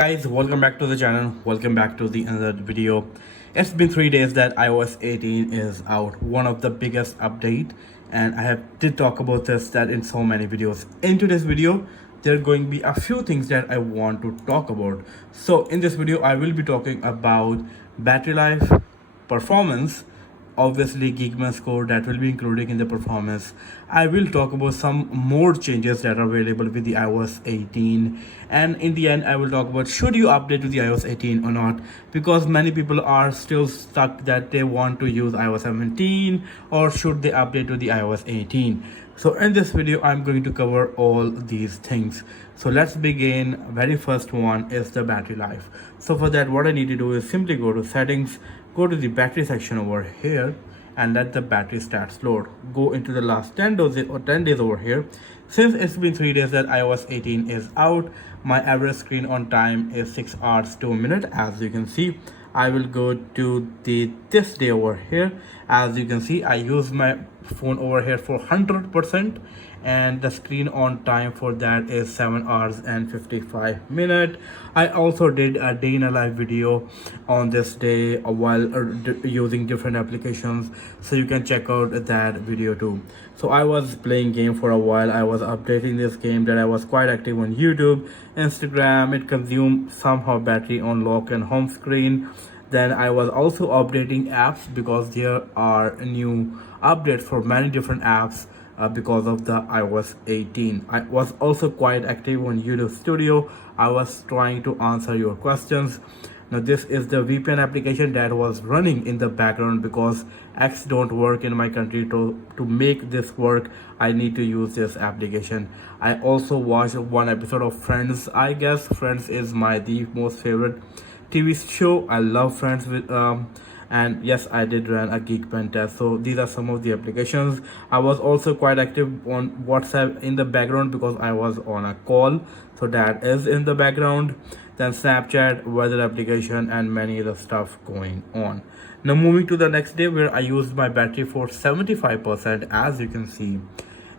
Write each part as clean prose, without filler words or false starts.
Guys, welcome back to the channel. Welcome back to the another video. It's been 3 days that iOS 18 is out, one of the biggest update, and I have did talk about that in so many videos. In today's video, there are going to be a few things that I want to talk about. So in this video, I will be talking about battery life, performance, obviously Geekbench score that will be included in the performance. I will talk about some more changes that are available with the iOS 18, and in the end I will talk about should you update to the iOS 18 or not, because many people are still stuck that they want to use iOS 17 or should they update to the iOS 18. So in this video I'm going to cover all these things. So let's begin. Very first one is the battery life. So for that, what I need to do is simply go to settings, go to the battery section over here, and let the battery stats load. Go into the last 10 days over here. Since it's been 3 days that iOS 18 is out, my average screen on time is 6 hours 2 minutes. As you can see, I will go to this day over here. As you can see, I use my phone over here for 100%, and the screen on time for that is 7 hours and 55 minutes. I also did a day in a live video on this day while using different applications, so you can check out that video too. So I was playing game for a while. I was updating this game that I was quite active on YouTube, Instagram. It consumed somehow battery on lock and home screen. Then I was also updating apps because there are new updates for many different apps because of the iOS 18. I was also quite active on YouTube Studio. I was trying to answer your questions. Now this is the VPN application that was running in the background because X don't work in my country. To make this work, I need to use this application. I also watched one episode of Friends. I guess Friends is the most favorite TV show. I love Friends and yes, I did run a Geekbench test. So these are some of the applications. I was also quite active on WhatsApp in the background because I was on a call, so that is in the background. Then Snapchat, weather application, and many other stuff going on. Now moving to the next day, where I used my battery for 75%, as you can see,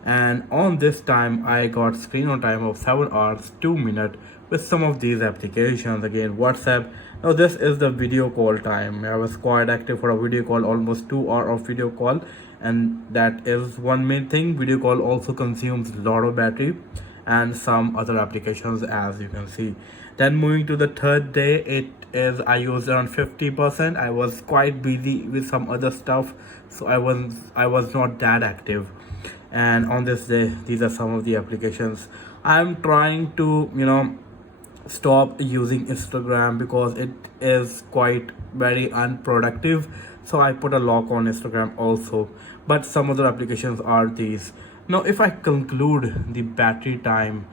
and on this time I got screen on time of 7 hours 2 minutes with some of these applications. Again, WhatsApp. Now this is the video call time. I was quite active for a video call, almost 2 hours of video call, and that is one main thing. Video call also consumes a lot of battery, and some other applications, as you can see. Then moving to the third day, it is I used around 50%. I was quite busy with some other stuff, so I was not that active. And on this day, these are some of the applications. I'm trying to stop using Instagram because it is quite very unproductive, so I put a lock on Instagram also. But some other applications are these. Now if I conclude the battery time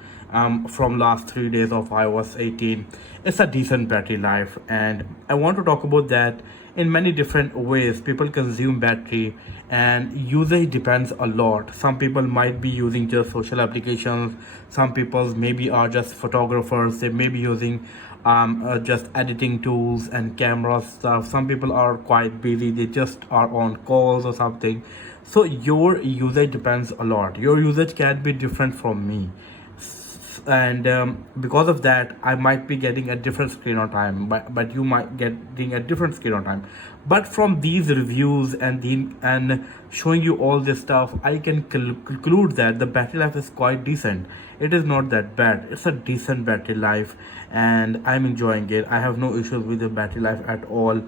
from last 3 days of iOS 18, it's a decent battery life, and I want to talk about that. In many different ways people consume battery, and usage depends a lot. Some people might be using just social applications, some people maybe are just photographers, they may be using just editing tools and camera stuff. Some people are quite busy, they just are on calls or something. So your usage depends a lot. Your usage can be different from me, and because of that I might be getting a different screen on time, but you might getting a different screen on time. But from these reviews and showing you all this stuff, I can conclude that the battery life is quite decent. It is not that bad. It's a decent battery life, and I'm enjoying it. I have no issues with the battery life at all,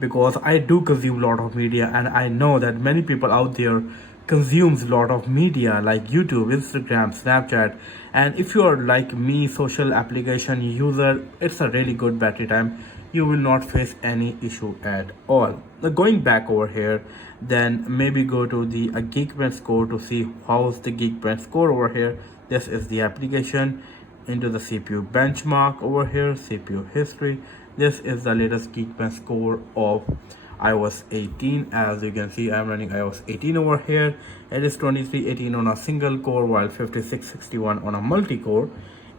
because I do consume a lot of media, and I know that many people out there consumes a lot of media like YouTube, Instagram, Snapchat. And if you are like me, social application user, it's a really good battery time. You will not face any issue at all. Now going back over here, then maybe go to the Geekbench score to see how's the Geekbench score over here. This is the application. Into the CPU benchmark over here, CPU history. This is the latest Geekbench score of iOS 18. As you can see, I'm running iOS 18 over here. It is 2318 on a single core, while 5661 on a multi-core.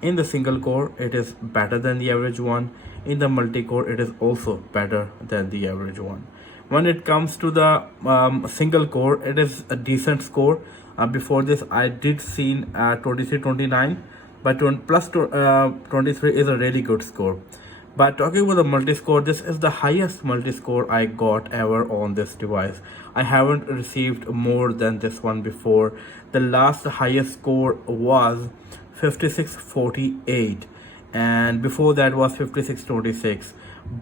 In the single core, it is better than the average one. In the multi-core, it is also better than the average one. When it comes to the single core, it is a decent score. Before this, I did seen 2329. but 23 is a really good score. But talking about the multi-score, this is the highest multi-score I got ever on this device. I haven't received more than this one before. The last highest score was 5648, and before that was 5626.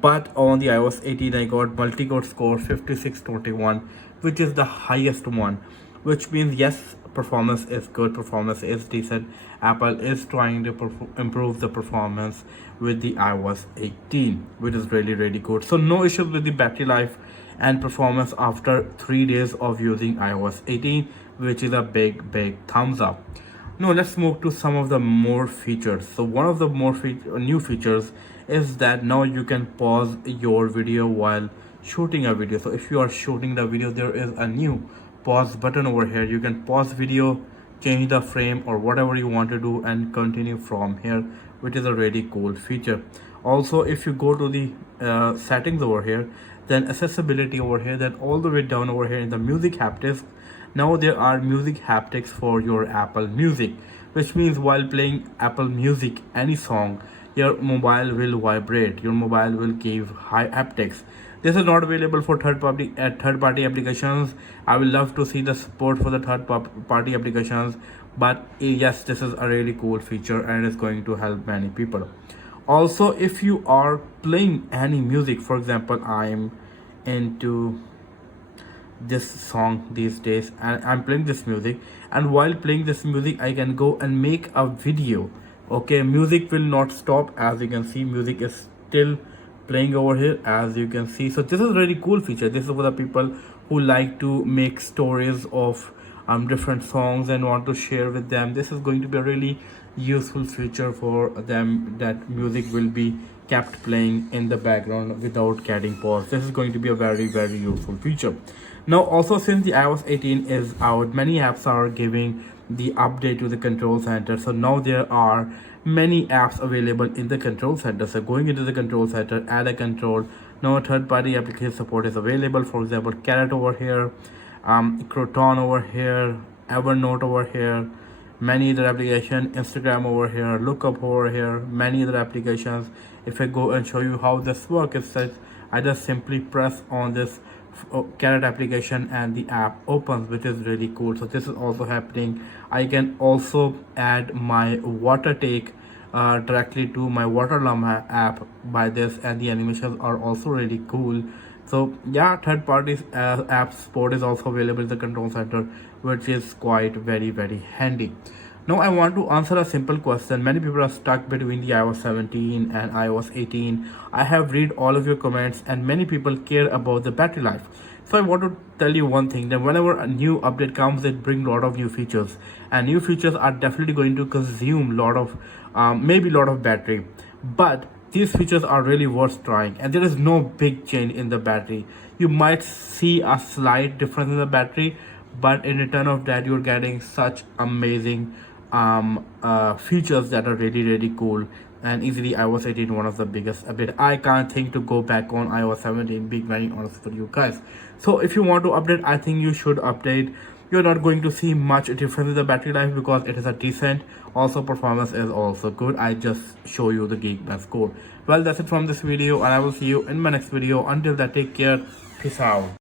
But on the iOS 18 I got multi-core score 5621, which is the highest one, which means yes, performance is good, performance is decent. Apple is trying to improve the performance with the iOS 18, which is really good. So no issues with the battery life and performance after 3 days of using iOS 18, which is a big thumbs up. Now let's move to some of the more features. So one of the new features is that now you can pause your video while shooting a video. So if you are shooting the video, there is a new pause button over here. You can pause video, change the frame or whatever you want to do, and continue from here, which is a really cool feature. Also, if you go to the settings over here, then accessibility over here, then all the way down over here in the music haptics, now there are music haptics for your Apple Music, which means while playing Apple Music, any song, your mobile will vibrate, your mobile will give high haptics. This is not available for third party applications. I will love to see the support for the third party applications, but yes, this is a really cool feature and it's going to help many people. Also, if you are playing any music, for example, I'm into this song these days and I'm playing this music, and while playing this music I can go and make a video. Okay, music will not stop. As you can see, music is still playing over here, as you can see. So this is a really cool feature. This is for the people who like to make stories of different songs and want to share with them. This is going to be a really useful feature for them, that music will be kept playing in the background without getting paused. This is going to be a very useful feature. Now also, since the iOS 18 is out, many apps are giving the update to the control center. So now there are many apps available in the control center. So going into the control center, add a control. Now third-party application support is available. For example, Carrot over here, Croton over here, Evernote over here, many other applications, Instagram over here, Lookup over here, many other applications. If I go and show you how this works, it says I just simply press on this Carrot application and the app opens, which is really cool. So this is also happening. I can also add my water take directly to my water llama app by this, and the animations are also really cool. So yeah, third party app support is also available in the control center, which is quite very handy. Now I want to answer a simple question. Many people are stuck between the iOS 17 and iOS 18. I have read all of your comments and many people care about the battery life. So I want to tell you one thing, that whenever a new update comes, it brings a lot of new features, and new features are definitely going to consume a lot of maybe a lot of battery, but these features are really worth trying, and there is no big change in the battery. You might see a slight difference in the battery, but in return of that you're getting such amazing features that are really cool, and easily iOS 18 one of the biggest update. I can't think to go back on iOS 17, being very honest for you guys. So if you want to update, I think you should update. You're not going to see much difference in the battery life because it is a decent. Also, performance is also good. I just show you the Geekbench score. Well, that's it from this video, and I will see you in my next video. Until that, take care. Peace out.